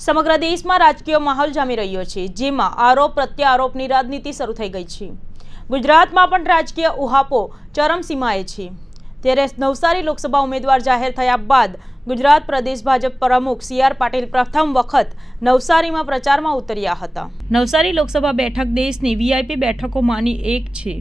સમગ્ર દેશમાં રાજકીય માહોલ જામી રહ્યો છે, જેમાં આરોપ પ્રત્યારોપની રાજનીતિ શરૂ થઈ ગઈ છે. ગુજરાતમાં પણ રાજકીય ઉહાપો ચરમસીમાએ છે. ત્યારે નવસારી લોકસભા ઉમેદવાર જાહેર થયા બાદ ગુજરાત પ્રદેશ ભાજપ પ્રમુખ સી આર પાટીલ પ્રથમ વખત નવસારીમાં પ્રચારમાં ઉતર્યા હતા. નવસારી લોકસભા બેઠક દેશની વીઆઈપી બેઠકોમાંની એક છે.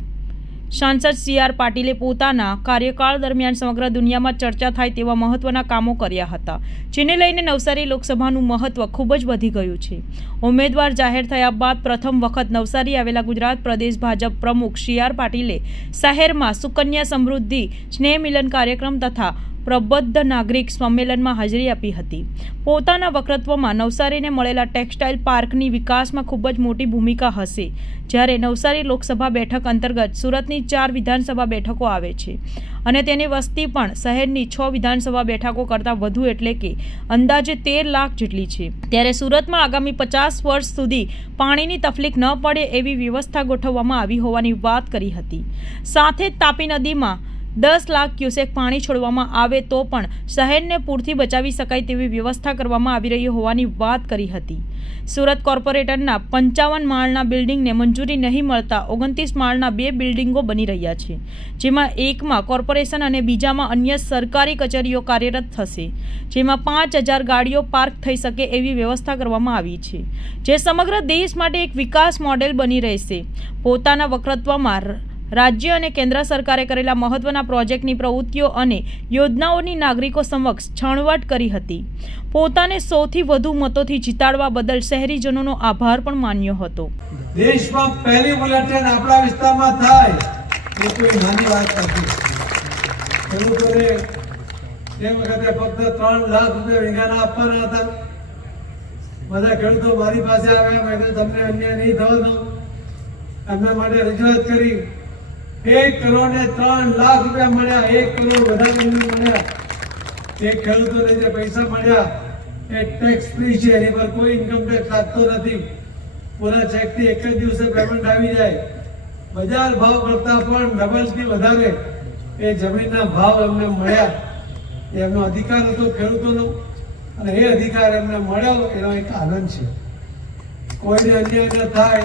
સાંસદ સી આર પાટીલે પોતાના કાર્યકાળ દરમિયાન સમગ્ર દુનિયામાં ચર્ચા થાય તેવા મહત્વના કામો કર્યા હતા, જેને લઈને નવસારી લોકસભાનું મહત્વ ખૂબ જ વધી ગયું છે. ઉમેદવાર જાહેર થયા બાદ પ્રથમ વખત નવસારી આવેલા ગુજરાત પ્રદેશ ભાજપ પ્રમુખ સી આર પાટીલે શહેરમાં સુકન્યા સમૃદ્ધિ સ્નેહ મિલન કાર્યક્રમ તથા પ્રબદ્ધ નાગરિક સંમેલનમાં હાજરી આપી હતી. પોતાના વક્તવ્યમાં નવસારીને મળેલા ટેક્સટાઇલ પાર્કની વિકાસમાં ખૂબ જ મોટી ભૂમિકા હશે. જ્યારે નવસારી લોકસભા બેઠક અંતર્ગત સુરતની ચાર વિધાનસભા બેઠકો આવે છે અને તેની વસ્તી પણ શહેરની છ વિધાનસભા બેઠકો કરતાં વધુ એટલે કે અંદાજે તેર લાખ જેટલી છે. ત્યારે સુરતમાં આગામી પચાસ વર્ષ સુધી પાણીની તકલીફ ન પડે એવી વ્યવસ્થા ગોઠવવામાં આવી હોવાની વાત કરી હતી. સાથે જ તાપી નદીમાં દસ લાખ ક્યુસેક પાણી છોડવામાં આવે તો પણ શહેરને પૂરથી બચાવી શકાય તેવી વ્યવસ્થા કરવામાં આવી રહી હોવાની વાત કરી હતી. સુરત કોર્પોરેટરના પંચાવન માળના બિલ્ડિંગને મંજૂરી નહીં મળતા ઓગણત્રીસ માળના બે બિલ્ડિંગો બની રહ્યા છે, જેમાં એકમાં કોર્પોરેશન અને બીજામાં અન્ય સરકારી કચેરીઓ કાર્યરત થશે, જેમાં પાંચ હજાર ગાડીઓ પાર્ક થઈ શકે એવી વ્યવસ્થા કરવામાં આવી છે, જે સમગ્ર દેશ માટે એક વિકાસ મોડેલ બની રહેશે. પોતાના વક્તવ્યમાં રાજ્ય અને કેન્દ્ર સરકારે કરેલા મહત્વના પ્રોજેક્ટની પ્રવૃત્તિઓ અને યોજનાઓની નાગરિકો સમક્ષ છણવટ કરી હતી. પોતાને સૌથી વધુ મતોથી જીતાડવા બદલ શહેરીજનોનો આભાર પણ માન્યો હતો. દેશમાં પહેલી બુલેટ ટ્રેન આપણા વિસ્તારમાં થાય એ કોઈ નાની વાત નથી. ખેડૂતોને તે વખતે ફક્ત ત્રણ લાખ રૂપિયા વીઘાના આપવાના હતા. બધા ખેડૂતો મારી પાસે આવ્યા. મેં તમને અન્યાય નહીં થવા દઉં એમના માટે રજૂઆત કરી. એક કરોડ ને ત્રણ લાખ રૂપિયા મળ્યા, એક કરોડ વધારે મળ્યા. એ ખેડૂતોને જે પૈસા મળ્યા, એ ટેક્સ ફ્રી છે, એની પર કોઈ ઇન્કમ ટેક્સ લાગતો નથી. પૂરા ચેકથી એક જ દિવસે પેમેન્ટ આવી જાય. બજાર ભાવ કરતાં પણ ડબલથી વધારે એ જમીનના ભાવ એમને મળ્યા. એમનો અધિકાર હતો ખેડૂતોનો. અને એ અધિકાર એમને મળ્યો, એનો એક આનંદ છે. કોઈને અન્યાય ન થાય,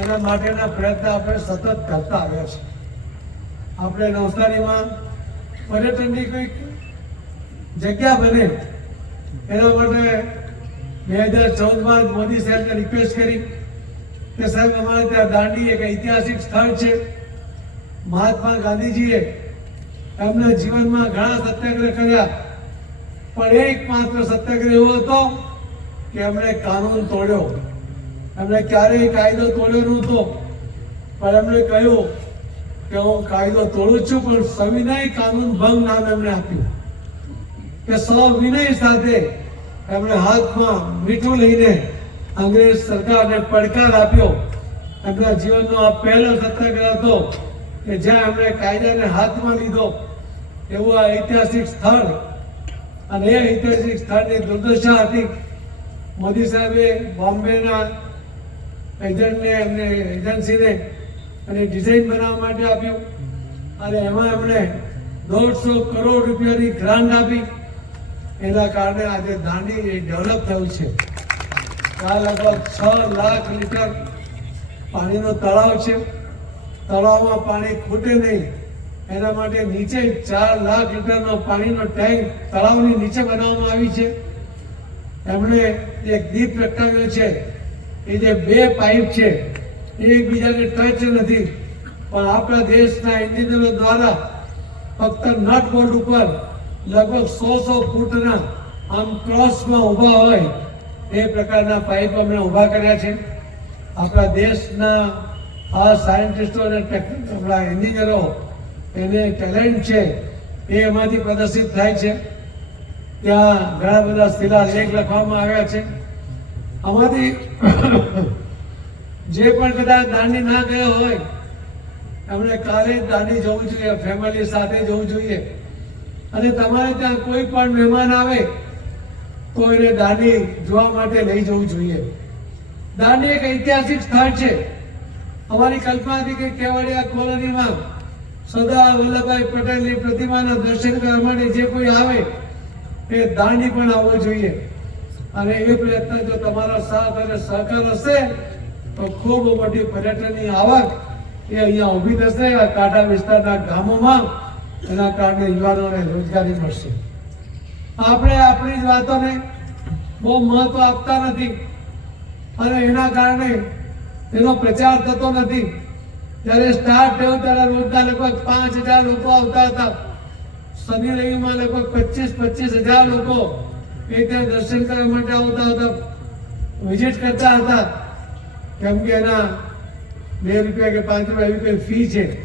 એના માટેના પ્રયત્ન આપણે સતત કરતા આવ્યા છે આપણે નવસારીમાં પર્યટનની કોઈક જગ્યા બને, એના માટે બે હજાર ચૌદમાં મોદી સાહેબને રિક્વેસ્ટ કરી કે સાહેબ, અમારે ત્યાં દાંડી એક ઐતિહાસિક સ્થળ છે. મહાત્મા ગાંધીજીએ એમના જીવનમાં ઘણા સત્યાગ્રહ કર્યા, પણ એક માત્ર સત્યાગ્રહ એવો હતો કે એમણે કાનૂન તોડ્યો. એમણે ક્યારેય કાયદો તોડ્યો નહોતો, પણ એમણે કહ્યું કે હું કાયદો તોડું છું, પણ સવિનય કાનૂન ભંગ નામ એમણે આપ્યું. કે સવિનય સાથે એમણે હાથમાં મીઠું લઈને અંગ્રેજ સરકારને પડકાર આપ્યો. એમના જીવનનો આ પહેલો સત્યાગ્રહ હતો કે જ્યાં એમણે કાયદાને હાથમાં લીધો. એવું આ ઐતિહાસિક સ્થળ અને એ ઐતિહાસિક સ્થળની દુર્દશા હતી. મોદી સાહેબે બોમ્બેના એજન્ટને, એમને એજન્સીને અને ડિઝાઇન બનાવવા માટે આપ્યું. અને એમાં એમણે દોઢસો કરોડ રૂપિયાની ગ્રાન્ટ આપી. એના કારણે આજે દાંડી ડેવલપ થયું છે. આ લગભગ છ લાખ લીટર પાણીનો તળાવ છે. તળાવમાં પાણી ખૂટે નહીં. એના માટે નીચે ચાર લાખ લીટરનો પાણીનો ટેન્ક તળાવની નીચે બનાવવામાં આવી છે. એમણે એક દીપ પ્રગટાવ્યો છે. એ જે બે પાઇપ છે એ એકબીજાને ટચ નથી. પણ આપણા દેશના એન્જિનિયરો દ્વારા ફક્ત નટ બોલ્ટ ઉપર લગભગ સો સો ફૂટના આમ ક્રોસમાં ઊભા હોય એ પ્રકારના પાઇપ અમે ઊભા કર્યા છે. આપણા દેશના આ સાયન્ટિસ્ટો અને આપણા એન્જિનિયરો એને ટેલેન્ટ છે એ એમાંથી પ્રદર્શિત થાય છે. ત્યાં ઘણા બધા શિલાલેખ લખવામાં આવ્યા છે. આમાંથી જે પણ કદાચ દાંડી ના ગયો હોય એમણે કાલે દાંડી જવું જોઈએ ફેમિલી સાથે જવું જોઈએ. અને તમારે ત્યાં કોઈ પણ મહેમાન આવે તો એને દાંડી જોવા માટે લઈ જવું જોઈએ. દાંડી એક ઐતિહાસિક સ્થળ છે. અમારી કલ્પના હતી કે કેવડિયા કોલોનીમાં સરદાર વલ્લભભાઈ પટેલની પ્રતિમાના દર્શન કરવા માટે જે કોઈ આવે, એ દાંડી પણ આવવો જોઈએ. અને એ પ્રયત્ન જો તમારો સાથ અને સહકાર હશે તો ખૂબ મોટી પર્યટનની આવક એ અહીંયા ઊભી થશે આ કાંઠા વિસ્તારના ગામોમાં. એના કારણે યુવાનોને રોજગારી મળશે. આપણે આપણી જ વાતોને બહુ મહત્વ આપતા નથી. અને એના કારણે એનો પ્રચાર થતો નથી. જ્યારે સ્ટાર્ટ થયો ત્યારે રોજના લગભગ પાંચ હજાર લોકો આવતા હતા. શનિ રવિમાં લગભગ પચીસ પચીસ હજાર લોકો એ ત્યાં દર્શન કરવા માટે આવતા હતા. વિઝિટ કરતા હતા. કેમ કે એના બે રૂપિયા કે પાંચ રૂપિયા, એવી કોઈ ફી છે.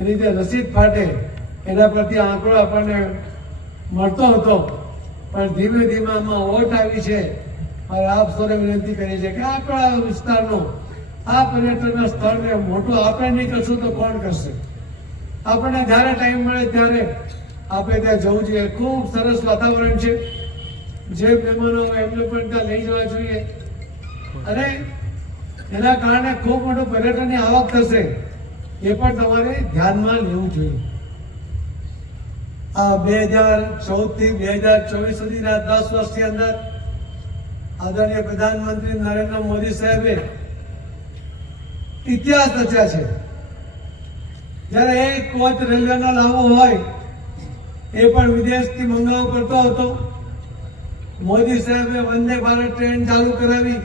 એની જે રસીદ ફાટે, એના પરથી આંકડો આપણને મળતો હતો. પણ ધીમે ધીમે આમાં ઓટ આવી છે. અને આપ સૌને વિનંતી કરી છે કે આપણા વિસ્તારનો આ પર્યટનના સ્થળને મોટું આપણે નહીં કરશું તો કોણ કરશે? આપણને જ્યારે ટાઈમ મળે ત્યારે આપણે ત્યાં જવું જોઈએ. ખૂબ સરસ વાતાવરણ છે. જે મહેમાનો એમને પણ ત્યાં લઈ જવા જોઈએ. અને એના કારણે ખૂબ મોટું પર્યટનની આવક થશે. એ પણ તમારે ધ્યાનમાં લેવું જોઈએ. આ બે હજાર ચૌદથી બે હજાર ચોવીસ સુધીના દસ વર્ષની અંદર આદરણીય પ્રધાનમંત્રી નરેન્દ્ર મોદી સાહેબે ઇતિહાસ રચ્યા છે. જ્યારે એ કોચ રેલવેનો લાવો હોય, એ પણ વિદેશથી મંગાવો કરતો હતો. મોદી સાહેબે વંદે ભારત ટ્રેન ચાલુ કરાવી.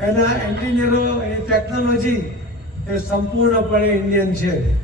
એના એન્જિનિયરો એની ટેકનોલોજી એ સંપૂર્ણપણે ઇન્ડિયન છે.